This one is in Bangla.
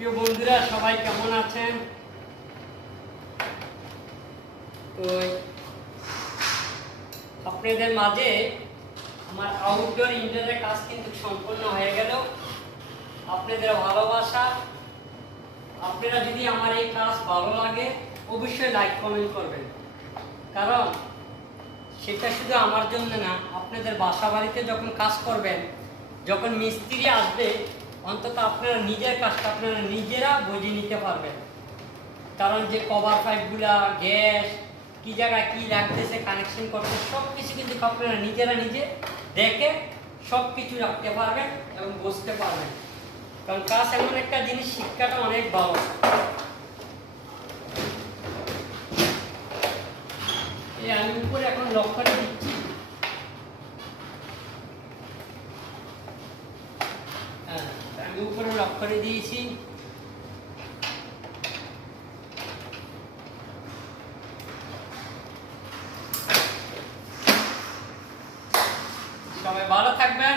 প্রিয় বন্ধুরা সবাই কেমন আছেন? তো আপনাদের মাঝে আমার আউটডোর ইনডোরের কাজ কিন্তু সম্পূর্ণ হয়ে গেল। আপনাদের ভালোবাসা, আপনারা যদি আমার এই কাজ ভালো লাগে অবশ্যই লাইক কমেন্ট করবেন, কারণ সেটা শুধু আমার জন্য না, আপনাদের বাসা বাড়িতে যখন কাজ করবেন, যখন মিস্ত্রি আসবে, অন্তত আপনারা নিজের কাজটা আপনারা নিজেরা বুঝে নিতে পারবেন। কারণ যে কভার পাইপগুলা, গ্যাস কী জায়গায় কী লাগতেছে, কানেকশন করতে, সব কিছু কিন্তু আপনারা নিজেরা নিজে দেখে সব কিছু রাখতে পারবেন এবং বুঝতে পারবেন। কারণ কাজ এমন একটা জিনিস, শিক্ষাটা অনেক ভালো। এই আমি উপরে এখন লক্ষ্য দিচ্ছি, আমি উপরে লক্ষ্য দিয়েছি। সবাই ভালো থাকবেন।